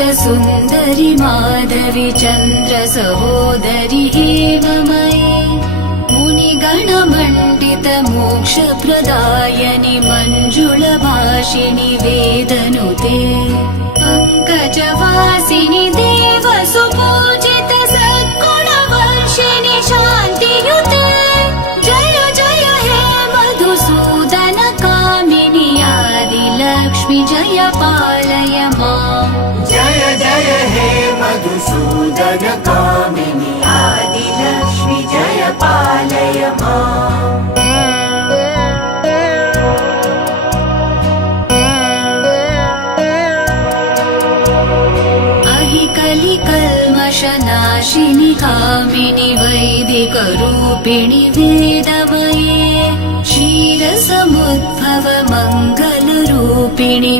सुन्दरि माधवि चन्द्र सहोदरि हेममयि मुनिगणमण्डित मोक्षप्रदायनि मञ्जुलभाषिणि वेदनुते पङ्कजवासिनि देवसुपूजित सद्गुणवर्षिणि शान्तियुते जय जय हे मधुसूदन कामिनि आदिलक्ष्मि जय पालय माम् जय जय हे मधुसूदन कामिनि आदिलक्ष्मि जय पालय माम् कलिकल्मषनाशिनि कामिनि वैदिकरूपिणि वेदमयि